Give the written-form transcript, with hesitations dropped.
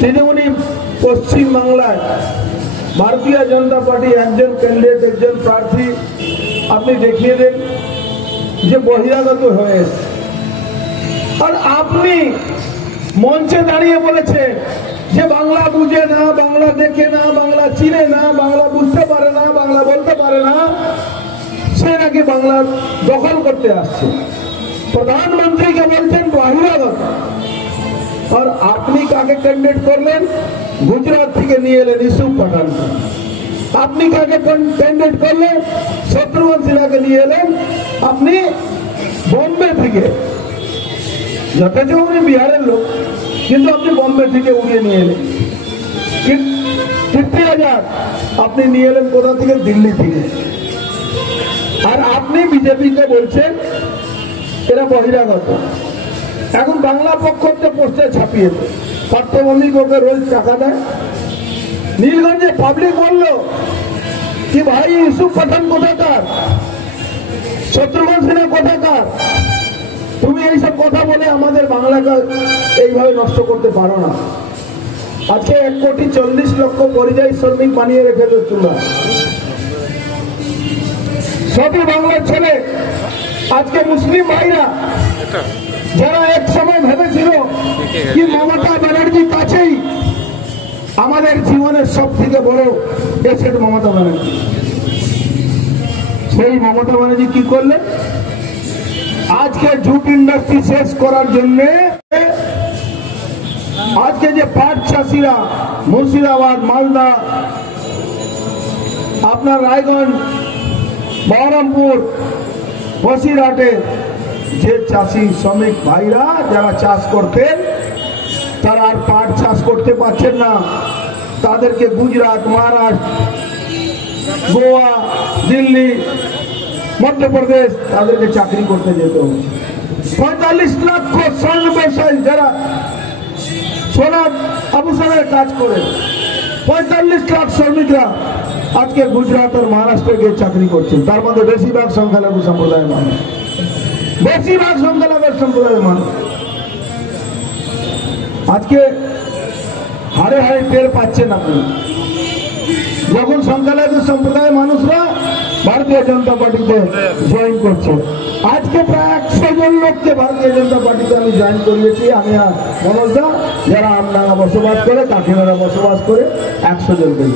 তৃণমূলী পশ্চিম বাংলায় ভারতীয় জনতা পার্টি একজন ক্যান্ডিডেট একজন প্রার্থী আপনি দেখিয়ে দেন যে বহিরাগত হয়েছে, আর আপনি মঞ্চে দাঁড়িয়ে বলেছেন যে বাংলা বুঝে না, বাংলা দেখে না, বাংলা চিনে না, বাংলা বুঝতে পারে না, বাংলা বলতে পারে না, সে নাকি বাংলা দখল করতে আসছে। প্রধানমন্ত্রীকে বলছেন বহিরাগত, আর আপনি কাকে ক্যান্ডিডেট করলেন? গুজরাট থেকে নিয়ে এলেন ইউসুফ পাঠানকে। আপনি কাকে ক্যান্ডিডেট করলেন? শত্রুঘ্ন সিনহাকে নিয়ে এলেন আপনি বোম্বে থেকে। যথেষ্ট উনি বিহারের লোক, কিন্তু আপনি বোম্বে থেকে উড়িয়ে নিয়ে এলেন। কীর্তি আজাদ আপনি নিয়ে এলেন কোথা থেকে? দিল্লি থেকে। আর আপনি বিজেপিকে বলছেন এরা বহিরাগত। এখন বাংলা পক্ষতে পোস্টার ছাপিয়েছে, পার্থভূমিকে রোজ টাকা দেয়। নীলগঞ্জে পাবলিক বললো কি ভাই ইউসুফ পাঠান কোথাকার, শত্রুঘ্ন সিনহা কোথাকার, তুমি এইসব কথা বলে আমাদের বাংলাকে এইভাবে নষ্ট করতে পারো না। আজকে 1,40,00,000 পরিযায়ী শ্রমিক বানিয়ে রেখেছে তোমরা। সবই বাংলার ছেলে। আজকে মুসলিম ভাইরা যারা এক সময় ভেবেছিল কি মমতা ব্যানার্জির কাছেই আমাদের জীবনের সব থেকে বড় এসেট মমতা ব্যানার্জি, সেই মমতা ব্যানার্জি কি করলেন? আজকে জুট ইন্ডাস্ট্রি শেষ করার জন্য আজকে যে পাট চাষিরা মুর্শিদাবাদ, মালদা, আপনার রায়গঞ্জ, বহরমপুর, বসিরহাটে যে চাষি শ্রমিক ভাইরা যারা চাষ করতেন তারা আর পাট চাষ করতে পারছেন না। তাদেরকে গুজরাট, মহারাষ্ট্র, গোয়া, দিল্লি, মধ্যপ্রদেশ তাদেরকে চাকরি করতে যেত। 45 লক্ষ স্বর্ণ ব্যবসায়ী যারা সোনা আভূষণের কাজ করে 45 লাখ শ্রমিকরা আজকে গুজরাট আর মহারাষ্ট্রে গিয়ে চাকরি করছেন। তার মধ্যে বেশিরভাগ সংখ্যালঘু সম্প্রদায়ের মানুষ, বেশিরভাগ সংখ্যালঘু সম্প্রদায়ের মানুষ। আজকে হারে হারে টের পাচ্ছেন আপনি যখন সংখ্যালঘু সম্প্রদায়ের মানুষরা ভারতীয় জনতা পার্টিতে জয়েন করছে। আজকে প্রায় 100 জন লোককে ভারতীয় জনতা পার্টিতে আমি জয়েন করিয়েছি, আমি আর মনোজদা, যারা আমনারা বসবাস করে, কাকিনারা বসবাস করে 100 জনকে।